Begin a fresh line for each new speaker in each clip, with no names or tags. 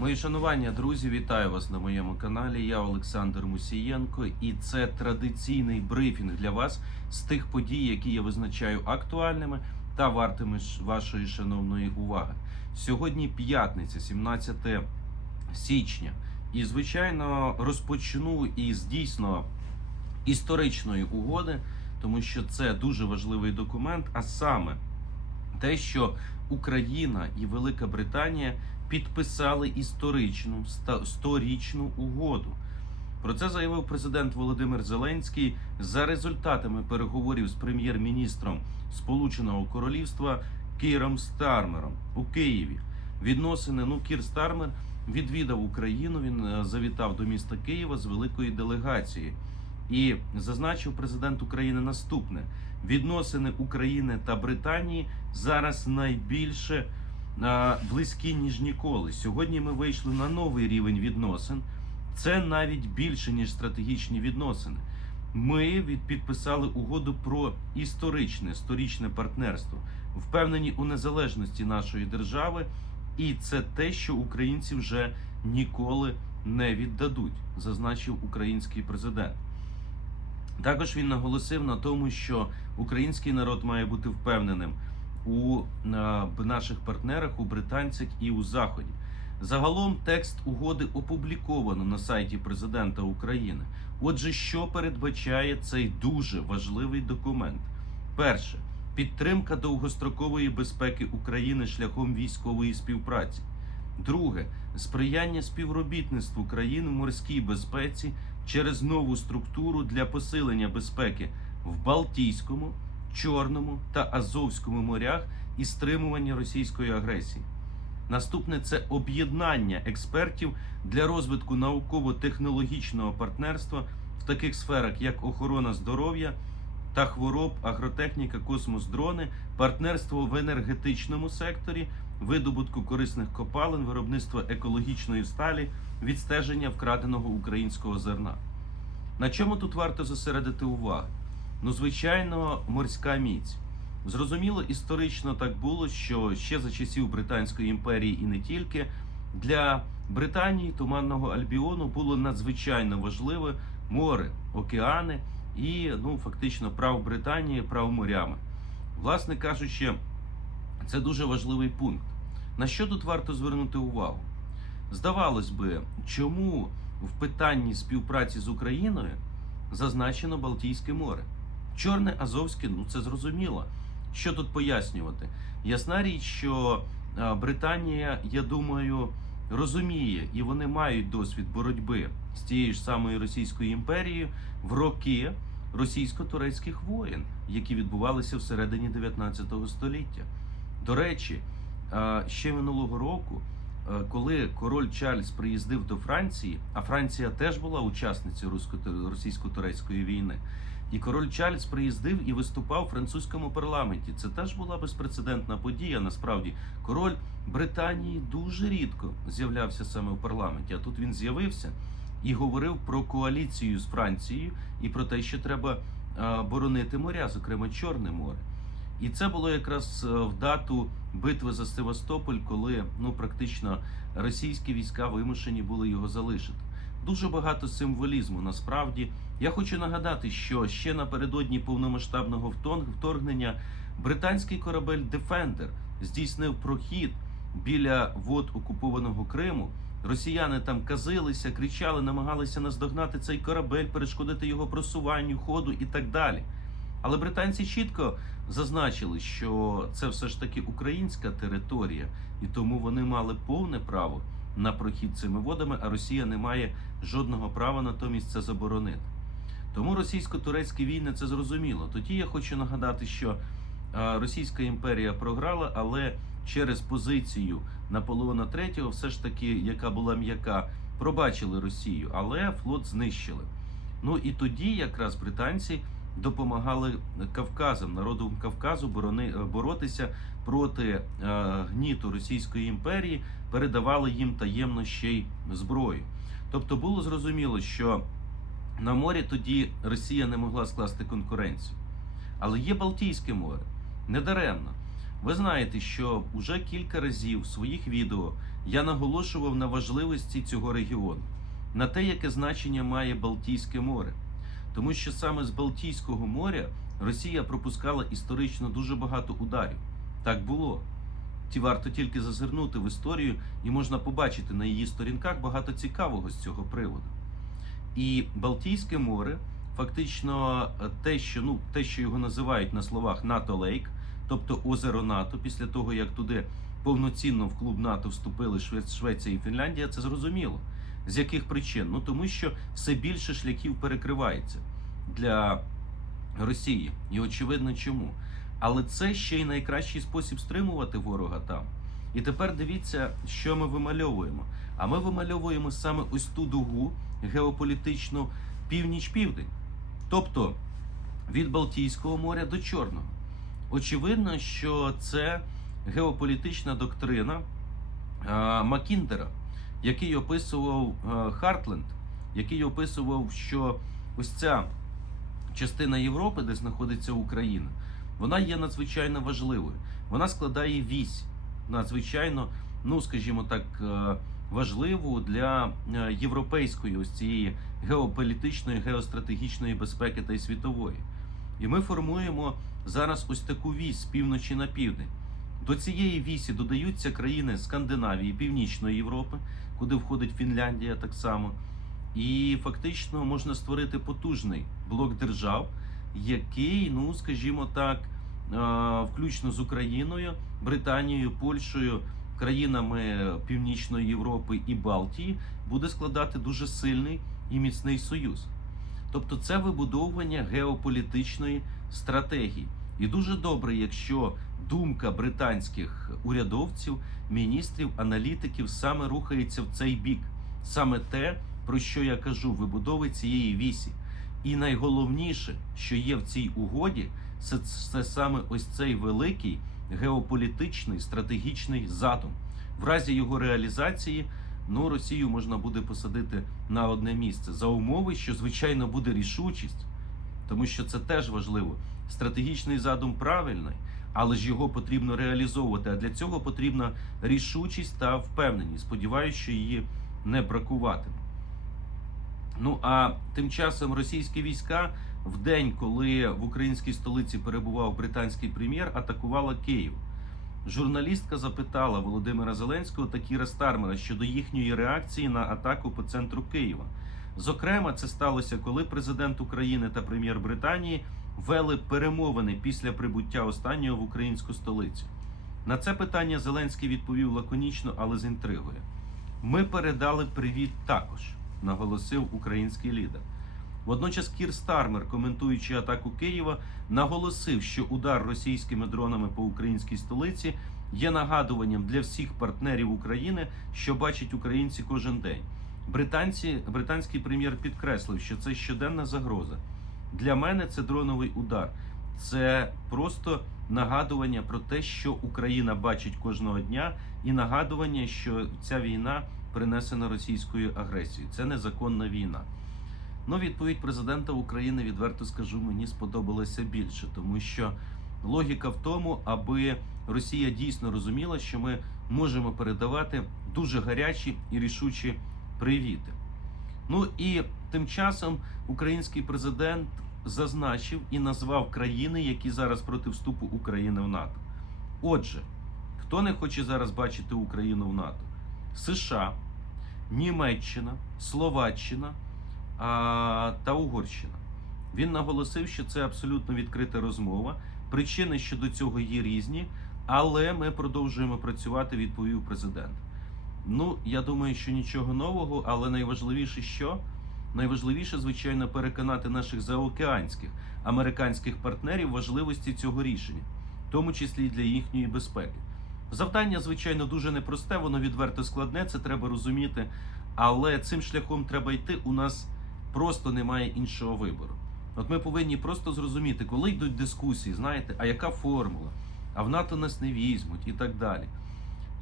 Мої шанування, друзі, вітаю вас на моєму каналі. Я Олександр Мусієнко, і це традиційний брифінг для вас з тих подій, які я визначаю актуальними та вартими вашої шановної уваги. Сьогодні п'ятниця, 17 січня. І, звичайно, розпочну із дійсно історичної угоди, тому що це дуже важливий документ, а саме те, що Україна і Велика Британія підписали історичну сторічну угоду. Про це заявив президент Володимир Зеленський за результатами переговорів з прем'єр-міністром Сполученого Королівства Кіром Стармером у Києві. Відносини ну Кір Стармер відвідав Україну. Він е, завітав до міста Києва з великої делегації і зазначив президент України наступне: відносини України та Британії зараз найбільше близькі ніж ніколи. Сьогодні ми вийшли на новий рівень відносин. Це навіть більше ніж стратегічні відносини. Ми підписали угоду про історичне сторічне партнерство, впевнені у незалежності нашої держави, і це те, що українці вже ніколи не віддадуть, зазначив український президент. Також він наголосив на тому, що український народ має бути впевненим у наших партнерах, у британцях і у Заході. Загалом текст угоди опубліковано на сайті президента України. Отже, що передбачає цей дуже важливий документ? Перше підтримка довгострокової безпеки України шляхом військової співпраці. Друге сприяння співробітництву країн в морській безпеці через нову структуру для посилення безпеки в Балтійському, Чорному та Азовському морях і стримування російської агресії. Наступне це об'єднання експертів для розвитку науково-технологічного партнерства в таких сферах, як охорона здоров'я та хвороб, агротехніка, космос, дрони, партнерство в енергетичному секторі, видобутку корисних копалин, виробництво екологічної сталі, відстеження вкраденого українського зерна. На чому тут варто зосередити увагу? Ну, звичайно, морська міць. Зрозуміло, історично так було, що ще за часів Британської імперії і не тільки для Британії Туманного Альбіону було надзвичайно важливе море, океани і ну, фактично прав Британії, прав морями. Власне кажучи, це дуже важливий пункт. На що тут варто звернути увагу? Здавалось би, чому в питанні співпраці з Україною зазначено Балтійське море? Чорне, Азовське, ну це зрозуміло. Що тут пояснювати? Ясна річ, що Британія, я думаю, розуміє і вони мають досвід боротьби з тією ж самою Російською імперією в роки російсько-турецьких воєн, які відбувалися всередині 19 століття. До речі, ще минулого року, е, коли король Чарльз приїздив до Франції, а Франція теж була учасницею русько- російсько-турецької війни. І король Чарльз приїздив і виступав у французькому парламенті. Це теж була безпрецедентна подія. Насправді, король Британії дуже рідко з'являвся саме в парламенті. А тут він з'явився і говорив про коаліцію з Францією і про те, що треба боронити моря, зокрема Чорне море. І це було якраз е, в дату битви за Севастополь, коли ну практично російські війська вимушені були його залишити. Дуже багато символізму. Насправді я хочу нагадати, що ще напередодні повномасштабного вторгнення британський корабель Defender здійснив прохід біля вод окупованого Криму. Росіяни там казилися, кричали, намагалися наздогнати цей корабель, перешкодити його просуванню, ходу і так далі. Але британці чітко зазначили, що це все ж таки українська територія, і тому вони мали повне право на прохід цими водами, а Росія не має жодного права натомість це заборонити. Тому російсько-турецькі війни це зрозуміло. Тоді я хочу нагадати, що Російська імперія програла, але через позицію Наполеона III, все ж таки, яка була м'яка, пробачили Росію, але флот знищили. Ну і тоді якраз британці допомагали Кавказам, народу Кавказу борони, боротися проти е, гніту Російської імперії, передавали їм таємно ще й зброю. Тобто було зрозуміло, що на морі тоді Росія не могла скласти конкуренцію. Але є Балтійське море. Недаремно. Ви знаєте, що вже кілька разів в своїх відео я наголошував на важливості цього регіону, на те, яке значення має Балтійське море. Тому що саме з Балтійського моря Росія пропускала історично дуже багато ударів. Так було. Ті варто тільки зазирнути в історію, і можна побачити на її сторінках багато цікавого з цього приводу. І Балтійське море, фактично, е, те, що ну те, що його називають на словах НАТО Лейк, тобто озеро НАТО, після того як туди повноцінно в клуб НАТО вступили Швеція і Фінляндія, це зрозуміло. З яких причин? Ну тому що все більше шляхів перекривається для Росії, і очевидно чому. Але це ще й найкращий спосіб стримувати ворога там. І тепер дивіться, що ми вимальовуємо. А ми вимальовуємо саме ось ту дугу геополітичну північ-південь, тобто від Балтійського моря до Чорного. Очевидно, що це геополітична доктрина Макіндера, який описував Хартленд, який описував, що ось ця частина Європи, де знаходиться Україна, вона є надзвичайно важливою. Вона складає вісь, надзвичайно, ну скажімо так, е, важливу для е, європейської ось цієї геополітичної, геостратегічної безпеки та й світової. І ми формуємо зараз ось таку вісь з півночі на південь. До цієї вісі додаються країни Скандинавії, Північної Європи, куди входить Фінляндія так само. І фактично можна створити потужний блок держав, який, ну скажімо так, е, включно з Україною, Британією, Польщею, країнами Північної Європи і Балтії, буде складати дуже сильний і міцний союз. Тобто, це вибудовування геополітичної стратегії. І дуже добре, якщо думка британських урядовців, міністрів, аналітиків саме рухається в цей бік, саме те, про що я кажу, вибудови цієї вісі. І найголовніше, що є в цій угоді, це, це саме ось цей великий геополітичний стратегічний задум. В разі його реалізації, ну Росію можна буде посадити на одне місце за умови, що звичайно буде рішучість, тому що це теж важливо. Стратегічний задум правильний, але ж його потрібно реалізовувати. А для цього потрібна рішучість та впевненість. Сподіваюся, що її не бракуватиме. Ну а тим часом російські війська в день, коли в українській столиці перебував британський прем'єр, атакувала Київ. Журналістка запитала Володимира Зеленського та Кіра Стармера щодо їхньої реакції на атаку по центру Києва. Зокрема, це сталося, коли президент України та прем'єр Британії вели перемовини після прибуття останнього в українську столицю. На це питання Зеленський відповів лаконічно, але з інтригою. Ми передали привіт також, наголосив український лідер. Водночас Кір Стармер, коментуючи атаку Києва, наголосив, що удар російськими дронами по українській столиці є нагадуванням для всіх партнерів України, що бачать українці кожен день. Британці, британський прем'єр підкреслив, що це щоденна загроза. Для мене це дроновий удар. Це просто нагадування про те, що Україна бачить кожного дня, і нагадування, що ця війна принесена російською агресією. Це незаконна війна. Ну, відповідь президента України, відверто скажу, мені сподобалася більше, тому що логіка в тому, аби Росія дійсно розуміла, що ми можемо передавати дуже гарячі і рішучі привіти. Ну і тим часом український президент зазначив і назвав країни, які зараз проти вступу України в НАТО. Отже, хто не хоче зараз бачити Україну в НАТО? США, Німеччина, Словаччина а, та Угорщина. Він наголосив, що це абсолютно відкрита розмова. Причини щодо цього є різні, але ми продовжуємо працювати, відповів президент. Ну, я думаю, що нічого нового, але найважливіше що? Найважливіше, звичайно, переконати наших заокеанських американських партнерів важливості цього рішення, в тому числі і для їхньої безпеки. Завдання, звичайно, дуже непросте, воно відверто складне, це треба розуміти. Але цим шляхом треба йти. У нас просто немає іншого вибору. От ми повинні просто зрозуміти, коли йдуть дискусії, знаєте, а яка формула? А в НАТО нас не візьмуть і так далі.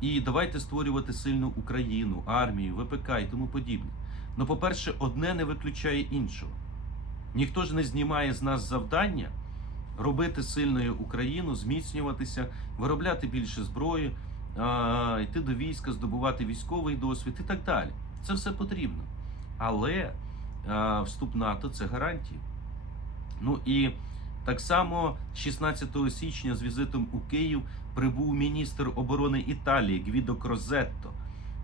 І давайте створювати сильну Україну, армію, ВПК і тому подібне. Ну, по-перше, одне не виключає іншого. Ніхто ж не знімає з нас завдання робити сильною Україну, зміцнюватися, виробляти більше зброї, йти до війська, здобувати військовий досвід і так далі. Це все потрібно. Але вступ НАТО це гарантії. Ну і так само 16 січня з візитом у Київ прибув міністр оборони Італії Гвідо Крозетто.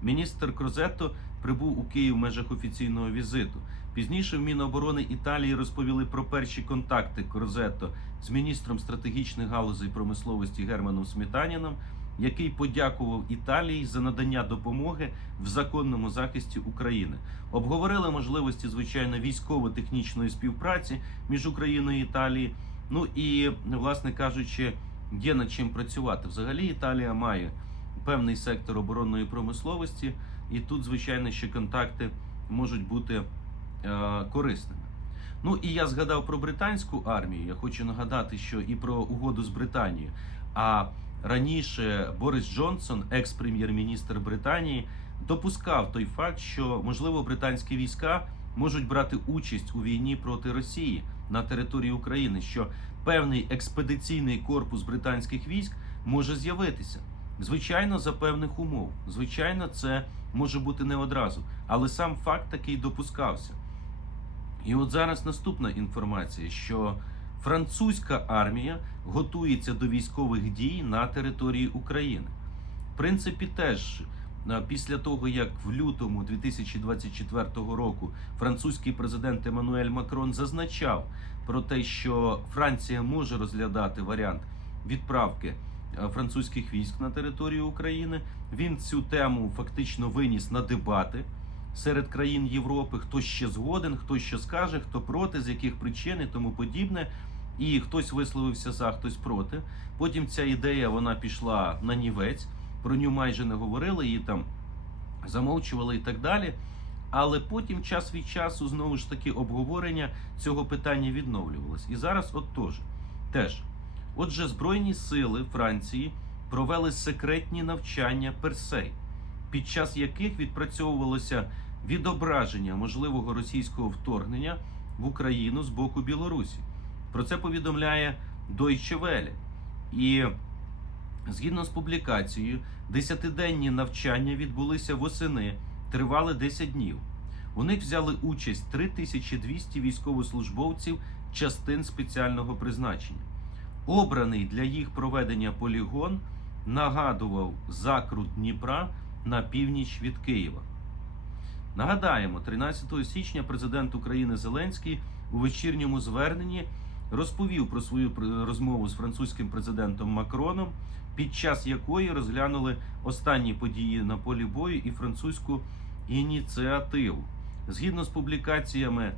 Міністр Крозетто прибув у Київ в межах офіційного візиту. Пізніше в Міноборони Італії розповіли про перші контакти Крозетто з міністром стратегічних галузей промисловості Германом Сметаніном, який подякував Італії за надання допомоги в законному захисті України. Обговорили можливості звичайно військово-технічної співпраці між Україною і Італією. Ну і власне кажучи, є над чим працювати. Взагалі Італія має певний сектор оборонної промисловості, і тут, звичайно, ще контакти можуть бути е, корисними. Ну і я згадав про британську армію. Я хочу нагадати, що і про угоду з Британією. А раніше Борис Джонсон, екс-прем'єр-міністр Британії, допускав той факт, що можливо британські війська можуть брати участь у війні проти Росії на території України. Що певний експедиційний корпус британських військ може з'явитися. Звичайно, за певних умов. Звичайно, це може бути не одразу, але сам факт такий допускався. І от зараз наступна інформація, що французька армія готується до військових дій на території України. В принципі, теж е, після того, як в лютому 2024 року французький президент Еммануель Макрон зазначав про те, що Франція може розглядати варіант відправки французьких військ на територію України, він цю тему фактично виніс на дебати серед країн Європи, хто ще згоден, хто що скаже, хто проти, з яких причин і тому подібне. І хтось висловився за, хтось проти. Потім ця ідея вона пішла на нівець, про нього майже не говорили, її там замовчували і так далі. Але потім час від часу знову ж таки обговорення цього питання відновлювалось. І зараз, от теж. теж. Отже, Збройні сили Франції провели секретні навчання Персей, під час яких відпрацьовувалося відображення можливого російського вторгнення в Україну з боку Білорусі. Про це повідомляє Deutsche Welle. І згідно з публікацією, десятиденні навчання відбулися восени, тривали 10 днів. У них взяли участь 3200 військовослужбовців частин спеціального призначення. Обраний для їх проведення полігон нагадував закрут Дніпра на північ від Києва. Нагадаємо, 13 січня президент України Зеленський у вечірньому зверненні розповів про свою розмову з французьким президентом Макроном, під час якої розглянули останні події на полі бою і французьку ініціативу. Згідно з публікаціями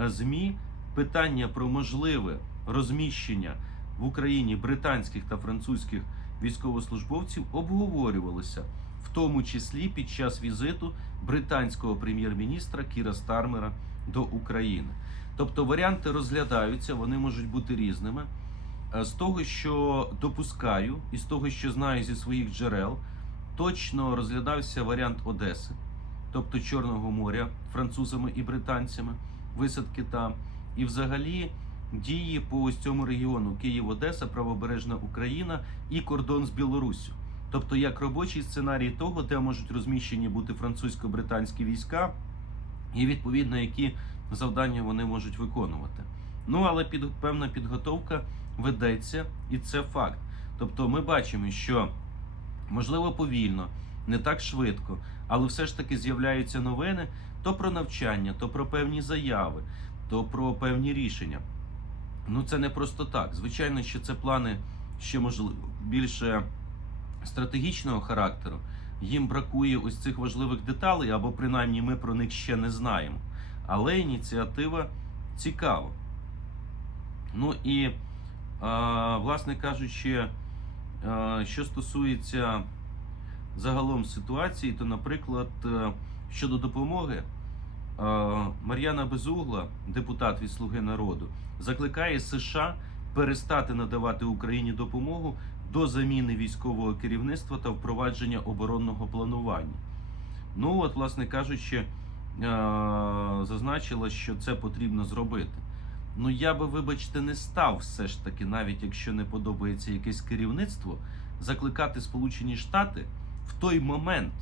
е, ЗМІ, питання про можливе розміщення в Україні британських та французьких військовослужбовців обговорювалося, в тому числі під час візиту британського прем'єр-міністра Кіра Стармера до України. Тобто варіанти розглядаються, вони можуть бути різними. Е, З того, що допускаю, і з того, що знаю зі своїх джерел, точно розглядався варіант Одеси, тобто Чорного моря французами і британцями, висадки там. І взагалі дії по ось цьому регіону Київ, Одеса, Правобережна Україна і кордон з Білоруссю. Тобто як робочий сценарій того, де можуть розміщені бути французько-британські війська, і відповідно які завдання вони можуть виконувати. Ну але під певна підготовка ведеться, і це факт. Тобто, ми бачимо, що можливо повільно, не так швидко, але все ж таки з'являються новини то про навчання, то про певні заяви, то про певні рішення. Ну це не просто так. Звичайно, що це плани ще можливо більше стратегічного характеру. Їм бракує ось цих важливих деталей, або принаймні ми про них ще не знаємо. Але ініціатива цікава. Ну і, власне кажучи, що стосується загалом ситуації, то, наприклад, е, щодо допомоги, Мар'яна Безугла, депутат від Слуги народу, закликає США перестати надавати Україні допомогу до заміни військового керівництва та впровадження оборонного планування. Ну, от, власне кажучи, е, зазначила, що це потрібно зробити. Ну, я би, вибачте, не став все ж таки, навіть якщо не подобається якесь керівництво, закликати Сполучені Штати в той момент,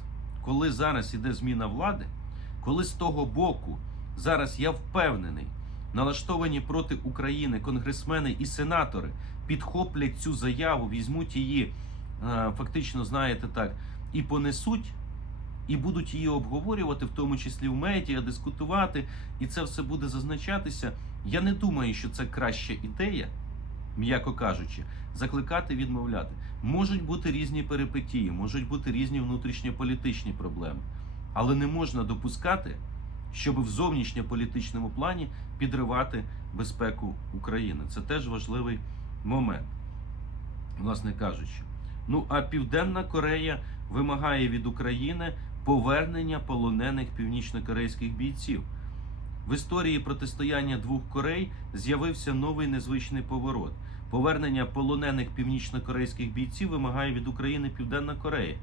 коли зараз іде зміна влади, коли з того боку зараз я впевнений, налаштовані проти України конгресмени і сенатори підхоплять цю заяву, візьмуть її, е, фактично, знаєте так, і понесуть, і будуть її обговорювати, в тому числі в медіа, дискутувати, і це все буде зазначатися. Я не думаю, що це краща ідея, м'яко кажучи, закликати відмовляти. Можуть бути різні перипетії, можуть бути різні внутрішньополітичні проблеми, але не можна допускати, щоб в зовнішньополітичному плані підривати безпеку України. Це теж важливий момент, власне кажучи. Ну а Південна Корея вимагає від України повернення полонених північнокорейських бійців. В історії протистояння двох Корей з'явився новий незвичний поворот. Повернення полонених північнокорейських бійців вимагає від України Південна Корея.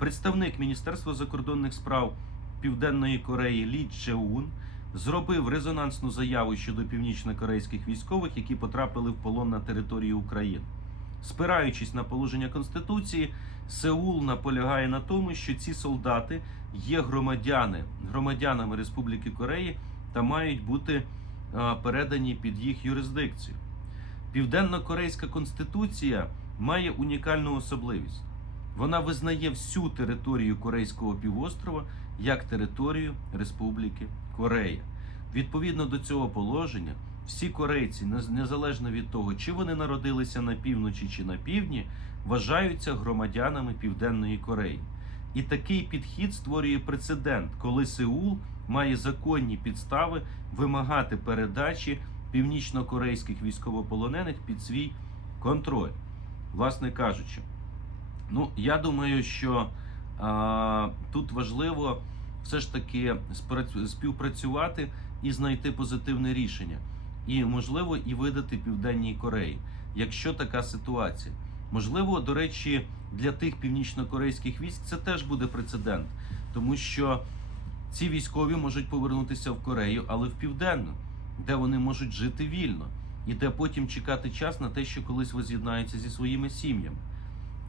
Представник Міністерства закордонних справ Південної Кореї Лі Чеун зробив резонансну заяву щодо північнокорейських військових, які потрапили в полон на території України. Спираючись на положення Конституції, Сеул наполягає на тому, що ці солдати є громадяни, громадянами Республіки Кореї та мають бути передані під їх юрисдикцію. Південно-корейська конституція має унікальну особливість. Вона визнає всю територію Корейського півострова як територію Республіки Корея. Відповідно до цього положення, всі корейці, незалежно від того, чи вони народилися на півночі чи на півдні, вважаються громадянами Південної Кореї. І такий підхід створює прецедент, коли Сеул має законні підстави вимагати передачі північно-корейських військовополонених під свій контроль. Власне кажучи, ну я думаю, що а, тут важливо все ж таки співпрацювати і знайти позитивне рішення, і можливо і видати Південній Кореї, якщо така ситуація. Можливо, до речі, для тих північно-корейських військ це теж буде прецедент, тому що ці військові можуть повернутися в Корею, але в південну, де вони можуть жити вільно, і де потім чекати час на те, що колись воз'єднаються зі своїми сім'ями.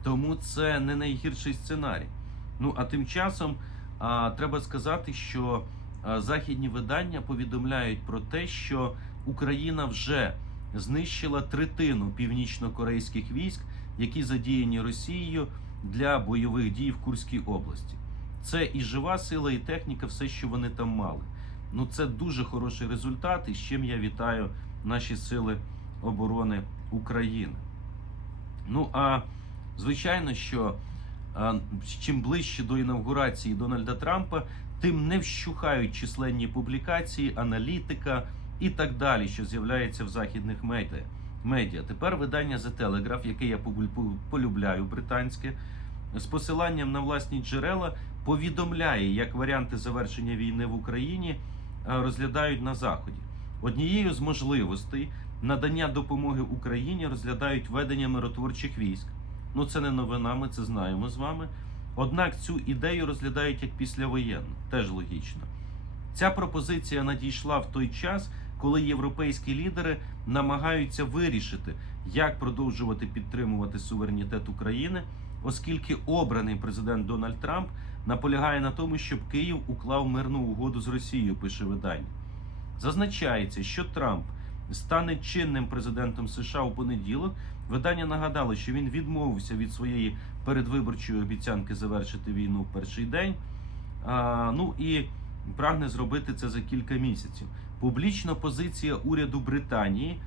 Тому це не найгірший сценарій. Ну а тим часом а, треба сказати, що а, західні видання повідомляють про те, що Україна вже знищила третину північно-корейських військ, які задіяні Росією для бойових дій в Курській області. Це і жива сила, і техніка, все, що вони там мали. Ну це дуже хороший результат, і з чим я вітаю наші сили оборони України. Ну а звичайно, що чим ближче до інавгурації Дональда Трампа, тим не вщухають численні публікації, аналітика і так далі, що з'являється в західних медіа. медіа. Тепер видання The Telegraph, яке я полюбляю британське, з посиланням на власні джерела повідомляє, як варіанти завершення війни в Україні е, розглядають на заході. Однією з можливостей надання допомоги Україні розглядають ведення миротворчих військ. Ну це не новина, ми це знаємо з вами. Однак цю ідею розглядають як післявоєнну, теж логічно. Ця пропозиція надійшла в той час, коли європейські лідери намагаються вирішити, як продовжувати підтримувати суверенітет України, оскільки обраний президент Дональд Трамп наполягає на тому, щоб Київ уклав мирну угоду з Росією, пише видання. Зазначається, що Трамп стане чинним президентом США у понеділок. Видання нагадало, що він відмовився від своєї передвиборчої обіцянки завершити війну в перший день. Ну і прагне зробити це за кілька місяців. Публічна позиція уряду Британії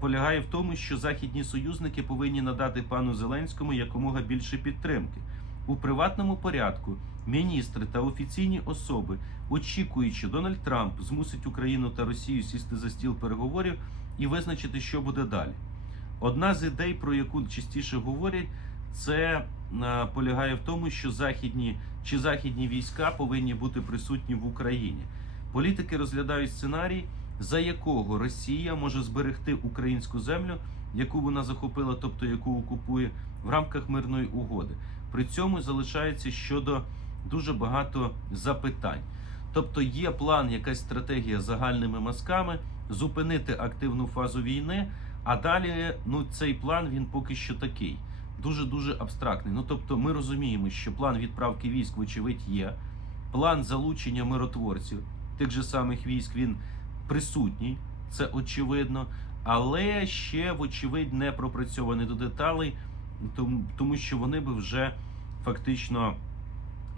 полягає в тому, що західні союзники повинні надати пану Зеленському якомога більше підтримки. У приватному порядку міністри та офіційні особи очікують, що Дональд Трамп змусить Україну та Росію сісти за стіл переговорів і визначити, що буде далі. Одна з ідей, про яку частіше говорять, це е, полягає в тому, що західні чи західні війська повинні бути присутні в Україні. Політики розглядають сценарій, за якого Росія може зберегти українську землю, яку вона захопила, тобто яку окупує в рамках мирної угоди. При цьому залишається щодо дуже багато запитань. Тобто є план, якась стратегія загальними мазками зупинити активну фазу війни. А далі, ну цей план він поки що такий. дуже дуже абстрактний. Ну тобто, ми розуміємо, що план відправки військ, вочевидь, є. План залучення миротворців тих же самих військ він присутній, це очевидно, але ще, вочевидь, не пропрацьований до деталей, тому, що вони би вже фактично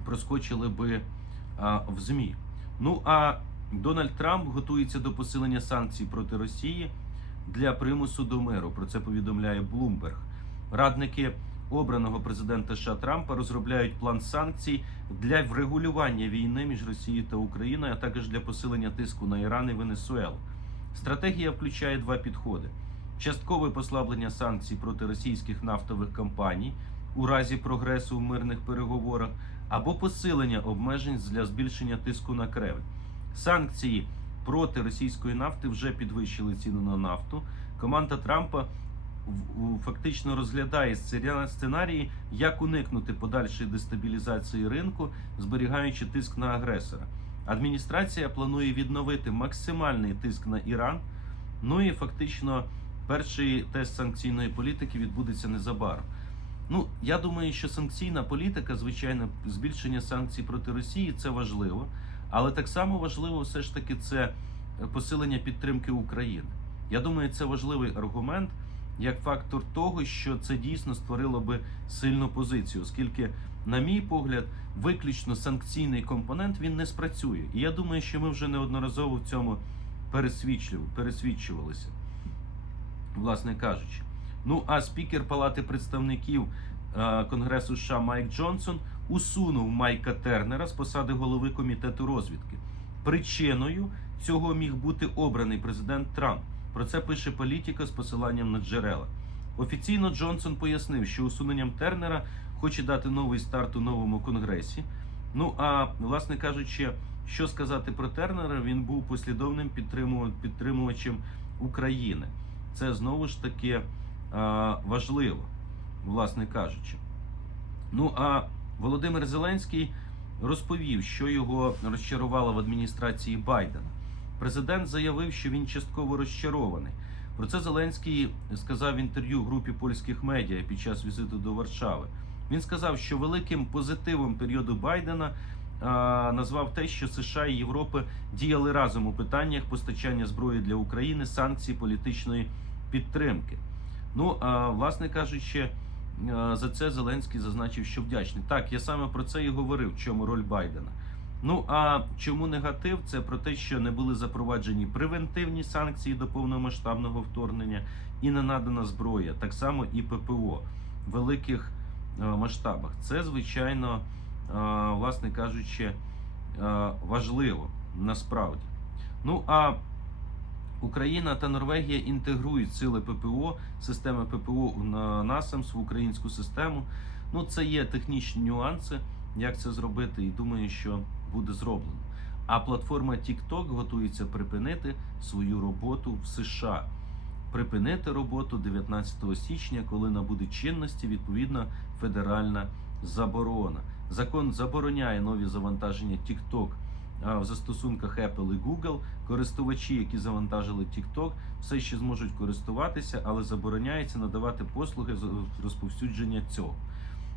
проскочили би а, в ЗМІ. Ну а Дональд Трамп готується до посилення санкцій проти Росії для примусу до миру. Про це повідомляє Bloomberg. Радники обраного президента США Трампа розробляють план санкцій для врегулювання війни між Росією та Україною, а також для посилення тиску на Іран і Венесуелу. Стратегія включає два підходи: часткове послаблення санкцій проти російських нафтових компаній у разі прогресу в мирних переговорах, або посилення обмежень для збільшення тиску на Кремль. Санкції проти російської нафти вже підвищили ціну на нафту. Команда Трампа фактично розглядає сценарії, як уникнути подальшої дестабілізації ринку, зберігаючи тиск на агресора. Адміністрація планує відновити максимальний тиск на Іран. Ну і фактично перший тест санкційної політики відбудеться незабаром. Ну, я думаю, що санкційна політика, звичайно, збільшення санкцій проти Росії це важливо, але так само важливо все ж таки це е, посилення підтримки України. Я думаю, це важливий аргумент як фактор того, що це дійсно створило би сильну позицію, оскільки, на мій погляд, виключно санкційний компонент він не спрацює. І я думаю, що ми вже неодноразово в цьому пересвідчувалися, власне кажучи. Ну а спікер Палати представників е, Конгресу США Майк Джонсон усунув Майка Тернера з посади голови комітету розвідки. Причиною цього міг бути обраний президент Трамп. Про це пише політика з посиланням на джерела. Офіційно Джонсон пояснив, що усуненням Тернера хоче дати новий старт у новому конгресі. Ну а власне кажучи, що сказати про Тернера, він був послідовним підтримувачем України. Це знову ж таки важливо, власне кажучи. Ну а Володимир Зеленський розповів, що його розчарувало в адміністрації Байдена. Президент заявив, що він частково розчарований. Про це Зеленський сказав в інтерв'ю групі польських медіа під час візиту до Варшави. Він сказав, що великим позитивом періоду Байдена а, назвав те, що США і Європа діяли разом у питаннях постачання зброї для України, санкцій, політичної підтримки. Ну а власне кажучи, за це Зеленський зазначив, що вдячний. Так, я саме про це і говорив, в чому роль Байдена. Ну а чому негатив? Це про те, що не були запроваджені превентивні санкції до повномасштабного вторгнення і не надана зброя, так само і ППО в великих е, масштабах. Це звичайно, е, власне кажучи, е, важливо насправді. Ну а Україна та Норвегія інтегрують сили ППО, системи ППО на НАСАМС в українську систему. Ну, це є технічні нюанси, як це зробити, і думаю, що буде зроблено. А платформа TikTok готується припинити свою роботу в США. Припинити роботу 19 січня, коли набуде чинності відповідна федеральна заборона. Закон забороняє нові завантаження TikTok в застосунках Apple і Google. Користувачі, які завантажили TikTok, все ще зможуть користуватися, але забороняється надавати послуги з розповсюдження цього.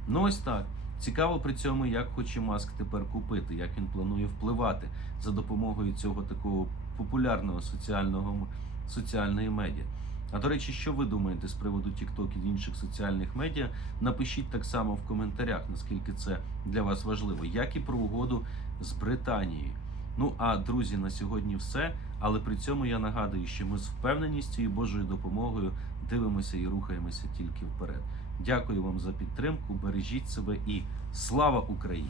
Ну ось так. Цікаво при цьому, як хоче Маск тепер купити, як він планує впливати за допомогою цього такого популярного соціального соціальної медіа. А до речі, що ви думаєте з приводу TikTok і інших соціальних медіа? Напишіть так само в коментарях, наскільки це для вас важливо, як і про угоду з Британією. Ну а друзі, на сьогодні все. Але при цьому я нагадую, що ми з впевненістю і Божою допомогою дивимося і рухаємося тільки вперед. Дякую вам за підтримку. Бережіть себе і слава Україні!